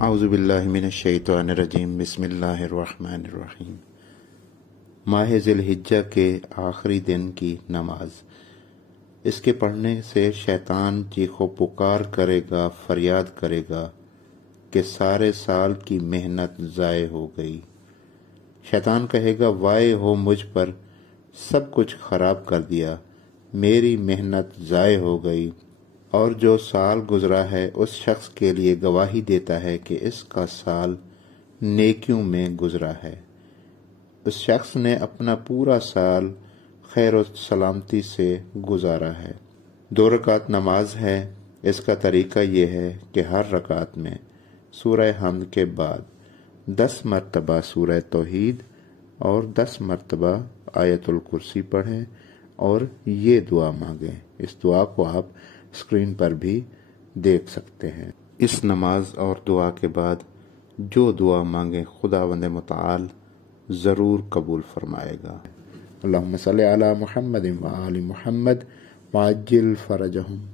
اعوذ باللہ من الشیطان الرجیم، بسم اللہ الرحمن الرحیم۔ ماہ ذی الحجہ کے آخری دن کی نماز، اس کے پڑھنے سے شیطان چیخ و پکار کرے گا، فریاد کرے گا کہ سارے سال کی محنت ضائع ہو گئی۔ شیطان کہے گا، وائے ہو مجھ پر، سب کچھ خراب کر دیا، میری محنت ضائع ہو گئی۔ اور جو سال گزرا ہے اس شخص کے لیے گواہی دیتا ہے کہ اس کا سال نیکیوں میں گزرا ہے۔ اس شخص نے اپنا پورا سال خیر و سلامتی سے گزارا ہے۔ 2 رکعت نماز ہے۔ اس کا طریقہ یہ ہے کہ ہر رکعت میں سورہ حمد کے بعد 10 مرتبہ سورہ توحید اور 10 مرتبہ آیت الکرسی پڑھیں اور یہ دعا مانگیں۔ اس دعا کو آپ اسکرین پر بھی دیکھ سکتے ہیں۔ اس نماز اور دعا کے بعد جو دعا مانگیں خداوند متعال ضرور قبول فرمائے گا۔ اللہم صلی علی محمد و آل محمد وعجل فرجہم۔